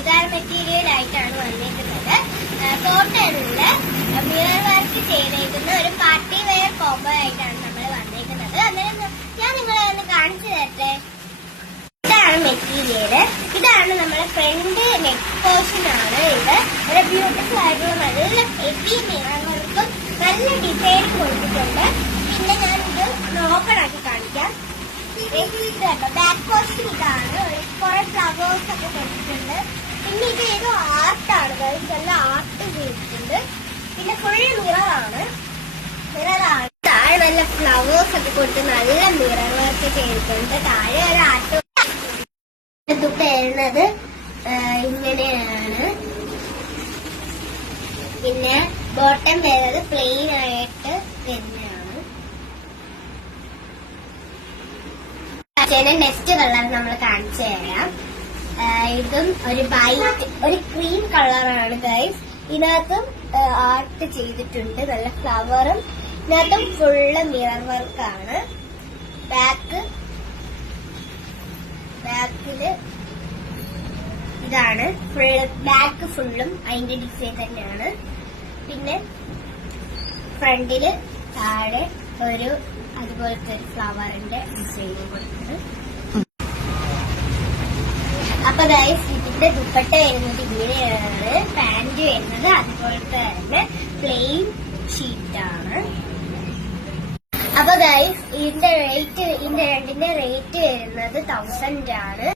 Churidar material ആയിട്ടാണ് വന്നിരിക്കുന്നത്. കോട്ടണില് mirror work ചെയ്തേക്കുന്ന ഒരു പാർട്ടി വെയർ കോംബോ ആയിട്ടാണ് നമ്മൾ വന്നിരിക്കുന്നത്. അന്നേരം ഞാൻ നിങ്ങളെ ഒന്ന് കാണിച്ചു തരട്ടെ. ഇതാണ് മെറ്റീരിയല്. ഇതാണ് നമ്മുടെ ഫ്രണ്ട് നെക്ക് പോർഷൻ ആണ്. ഇത് ഒരു ബ്യൂട്ടിഫുൾ ആയിട്ടുള്ള നല്ല ഹെവി മിറർ വർക്കും നല്ല ഡിസൈൻ കൊടുത്തിട്ടുണ്ട്. പിന്നെ ഞാനിത് ഓപ്പണാക്കി കാണിക്കാം. ബാക്ക് പോർഷൻ ഇതാണ്. കുറെ ഫ്ലവേഴ്സ് ഒക്കെ കൊടുത്തിട്ടുണ്ട്. പിന്നെ ഇത് ഏതോ ആർട്ടാണ്, നല്ല ആർട്ട് ചെയ്തിട്ടുണ്ട്. പിന്നെ ഫുൾ മിററാണ്. താഴെ നല്ല ഫ്ലവേഴ്സ് ഒക്കെ കൊടുത്ത് നല്ല മിറർ വർക്ക് ചെയ്തിട്ടുണ്ട്. താഴെ ഒരു ആർട്ട് വരുന്നത് ഇങ്ങനെയാണ്. പിന്നെ ബോട്ടം വരുന്നത് പ്ലെയിൻ ആയിട്ട് വരുന്നതാണ്. നെക്സ്റ്റ് കളർ നമ്മൾ കാണിച്ചു തരാം. ഇതും ഒരു വൈറ്റ്, ഒരു ക്രീം കളറാണ് ഗൈസ്. ഇതിനകത്തും ആർട്ട് ചെയ്തിട്ടുണ്ട്, നല്ല ഫ്ലവറും. ഇതിനകത്തും ഫുള്ള് മിറർ വർക്കാണ്. ബാക്കില് ഇതാണ് ഫുള്ള്, ബാക്ക് ഫുള്ളും അതിന്റെ ഡിസൈൻ തന്നെയാണ്. പിന്നെ ഫ്രണ്ടില് താഴെ ഒരു അതുപോലത്തെ ഫ്ലവറിന്റെ ഡിസൈൻ കൊടുത്തത്. അപ്പൊ ഗൈസ് ഇതിന്റെ ദുപ്പട്ട വരുന്നത് ഇങ്ങനെയാണ്. പാന്റ് വരുന്നത് അതുപോലത്തെ തന്നെ പ്ലെയിൻ ഷീറ്റാണ്. അപ്പൊ ഗൈസ് ഇതിന്റെ രണ്ടിന്റെ റേറ്റ് വരുന്നത് 1000 ആണ്.